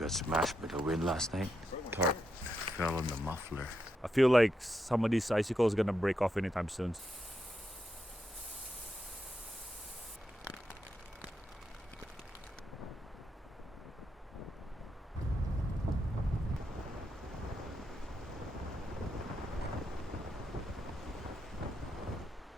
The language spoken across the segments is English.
got smashed by the wind last night. Tarp fell on the muffler. I feel like some of these icicles gonna break off anytime soon.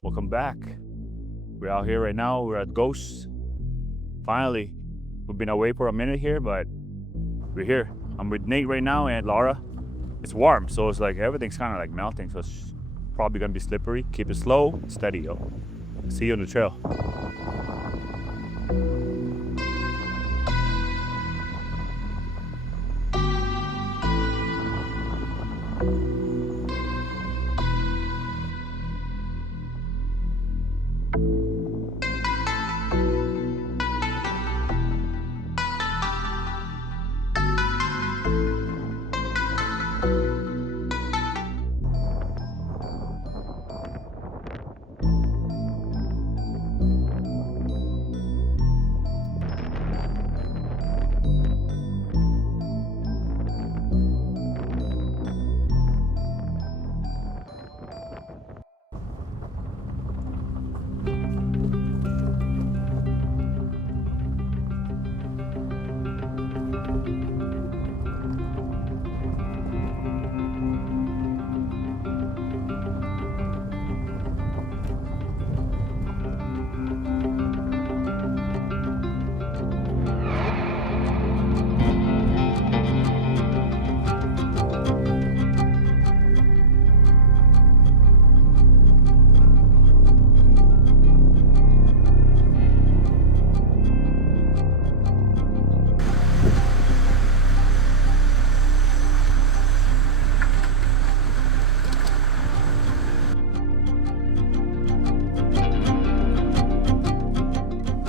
Welcome back. We're out here right now. We're at Ghost. Finally, we've been away for a minute here, but we're here. I'm with Nate right now and Laura. It's warm, so it's like everything's kind of like melting, so it's probably gonna be slippery. Keep it slow, steady, yo. See you on the trail.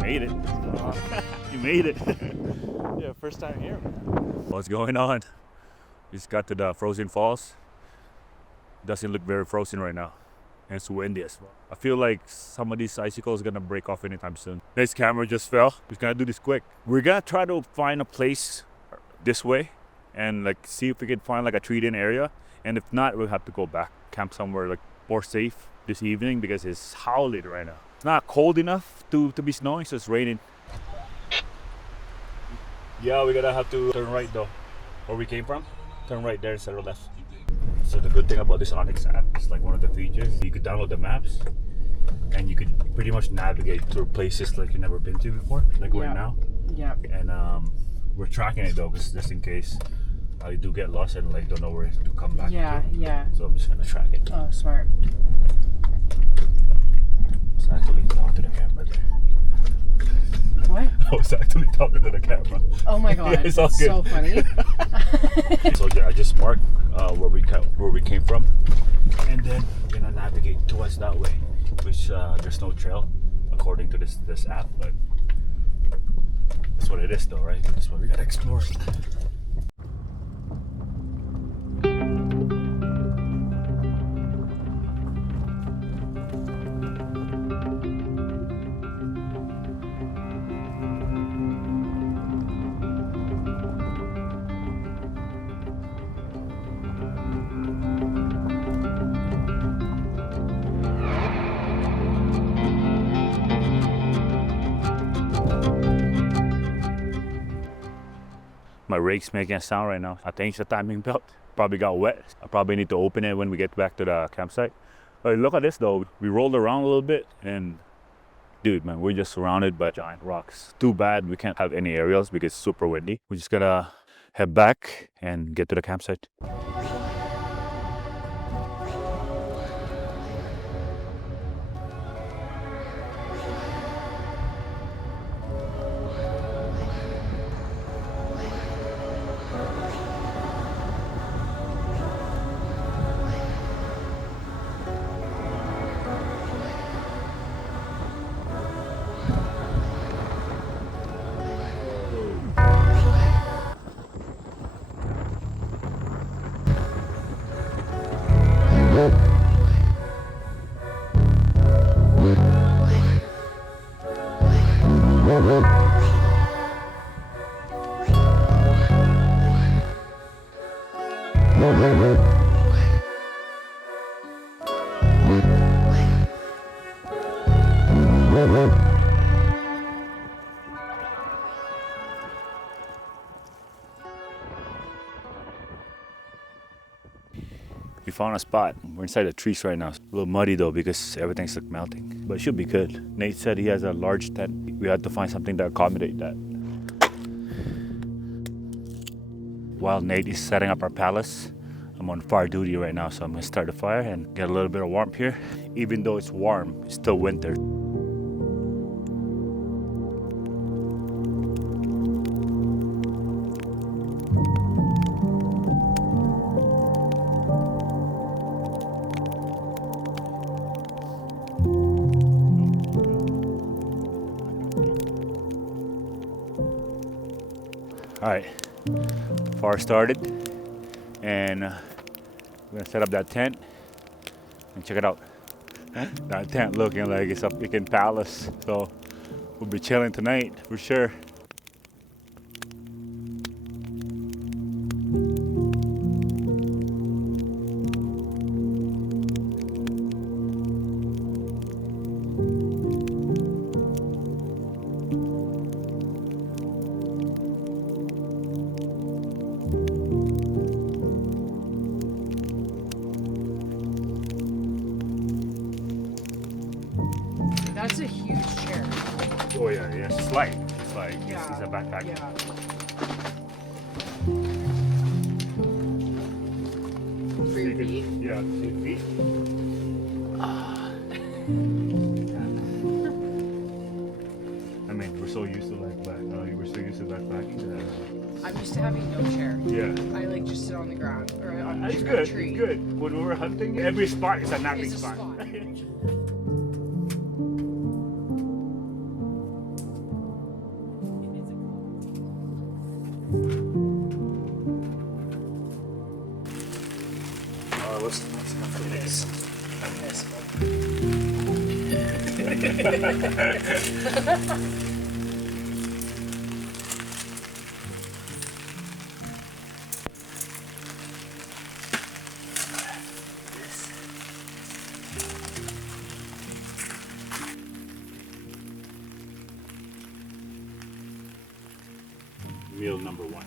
Made it. You made it. Yeah, first time here. What's going on? We just got to the frozen falls. Doesn't look very frozen right now. And it's windy as well. I feel like some of these icicles gonna break off anytime soon. This camera just fell. We're gonna do this quick. We're gonna try to find a place this way and like see if we can find like a treed-in area. And if not, we'll have to go back, camp somewhere like more safe this evening because it's howling right now. It's not cold enough to be snowing, so it's raining. Yeah, we're gonna have to turn right though. Where we came from, turn right there instead of left. So the good thing about this Onyx app is like one of the features, you could download the maps and you could pretty much navigate through places like you've never been to before, like right now. Yeah. And we're tracking it though, just in case I do get lost and like don't know where to come back Yeah, to. yeah. So I'm just gonna track it. Oh, smart. I was actually talking to the camera there. What? I was actually talking to the camera. Oh my god, Yeah, it's all that's good. so funny. So yeah, I just marked where we came from, and then we're gonna navigate towards that way, which there's no trail according to this app, but that's what it is though, right? That's what we gotta explore. My rake's making a sound right now. I think it's the timing belt. Probably got wet. I probably need to open it when we get back to the campsite. But look at this though. We rolled around a little bit and dude, man, we're just surrounded by giant rocks. Too bad we can't have any aerials because it's super windy. We're just gonna head back and get to the campsite. found a spot. We're inside the trees right now. It's a little muddy though because everything's like melting. But it should be good. Nate said he has a large tent. We had to find something to accommodate that. While Nate is setting up our palace, I'm on fire duty right now, so I'm gonna start the fire and get a little bit of warmth here. Even though it's warm, it's still winter. All right, fire started, and we're gonna set up that tent and check it out. That tent looking like it's a freaking palace, so we'll be chilling tonight for sure. That's a huge chair. Oh yeah, yeah, it's light. It's like it's a backpack. Yeah. For your feet? Yeah, feet. I mean, we're so used to we're so used to backpacking that. I'm used to having no chair. Yeah. I like just sit on the ground or on It's a good. tree. It's good. When we were hunting, every spot is a napping It's a spot. spot. What's this? Meal number one.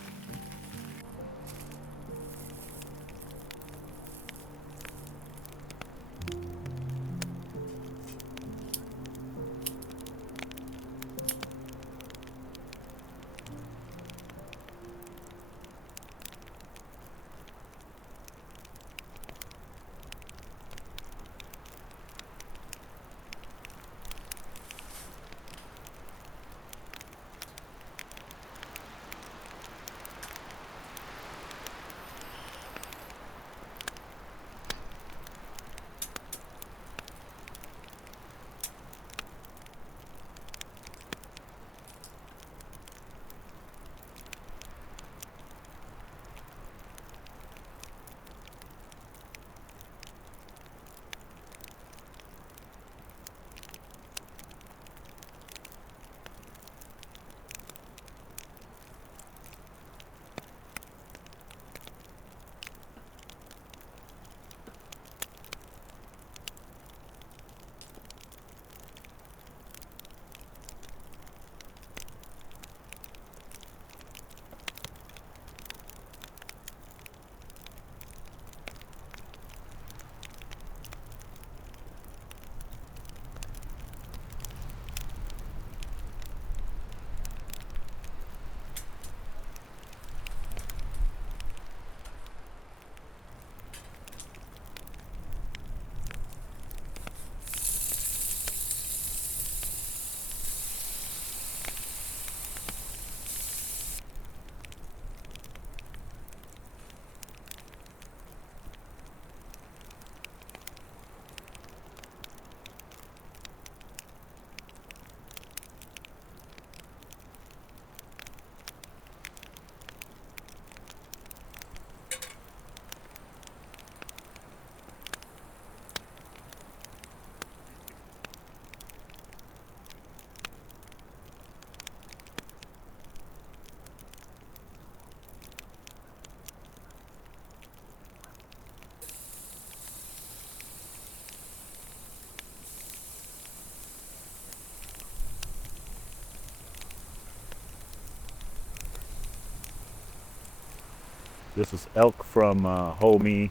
This is elk from homie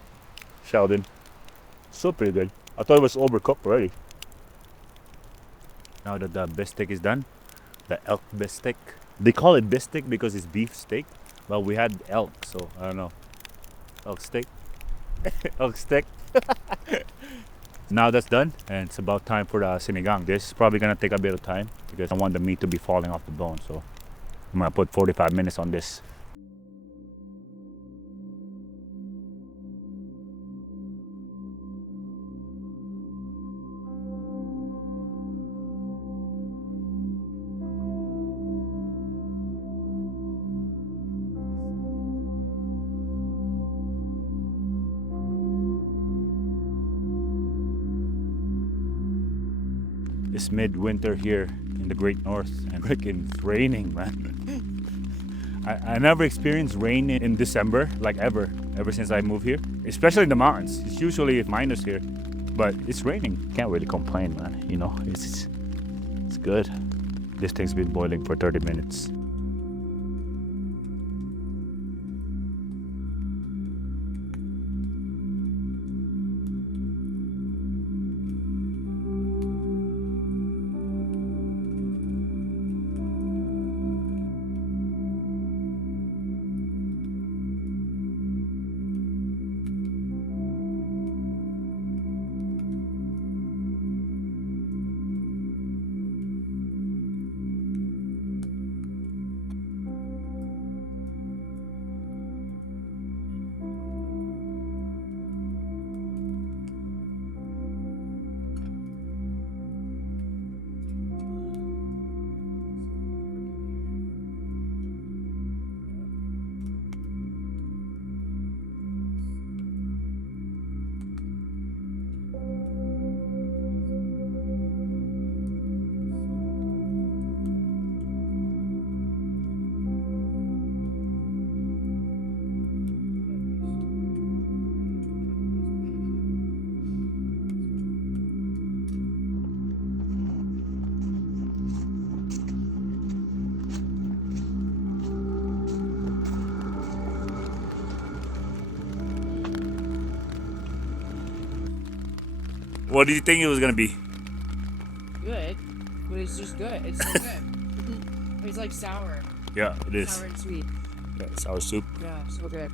Sheldon. Still pretty good. I thought it was overcooked already. Now that the bistek is done, the elk bistek. They call it bistek because it's beef steak. Well, we had elk, so I don't know. Elk steak. Elk steak. Now that's done, and it's about time for the sinigang. This is probably gonna take a bit of time because I want the meat to be falling off the bone. So I'm gonna put 45 minutes on this. It's midwinter here in the Great North, and freaking it's raining, man. I never experienced rain in December, like ever since I moved here. Especially in the mountains. It's usually minus here, but it's raining. Can't really complain, man. You know, it's good. This thing's been boiling for 30 minutes. What did you think it was gonna be? Good, but it's just good. It's so good. It's like sour. Yeah, it is. Sour and sweet. Yeah, sour soup. Yeah, so good.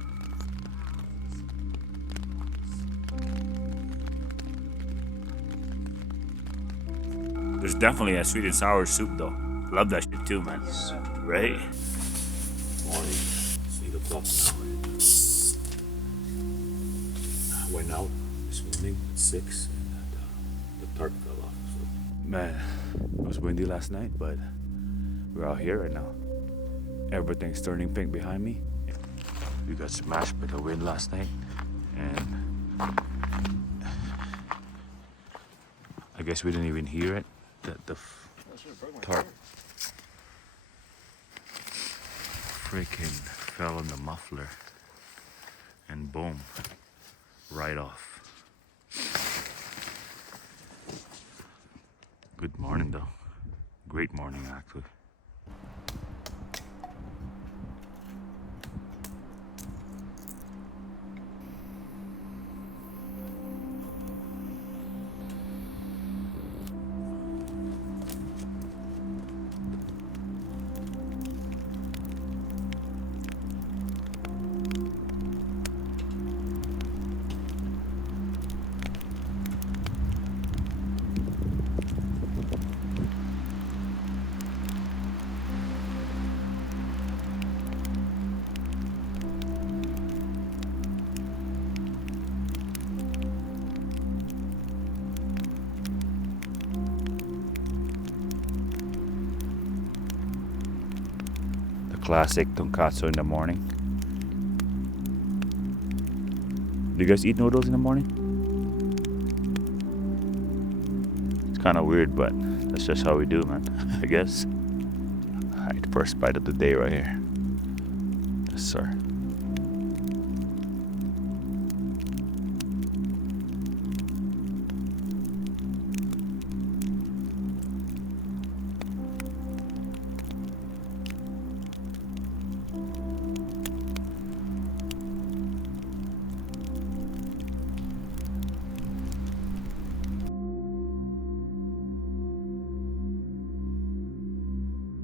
There's definitely a sweet and sour soup though. Love that shit too, man. Right? Morning, 8 o'clock now. I went out this morning at 6 and the tarp fell off. So. Man, it was windy last night, but we're out here right now. Everything's turning pink behind me. We got smashed by the wind last night, and I guess we didn't even hear it. The tarp freaking fell on the muffler, and boom, right off. Good morning though. Great morning actually. Classic tonkatsu in the morning. Do you guys eat noodles in the morning? It's kind of weird, but that's just how we do, man. I guess. Alright, first bite of the day right here. Yes, sir.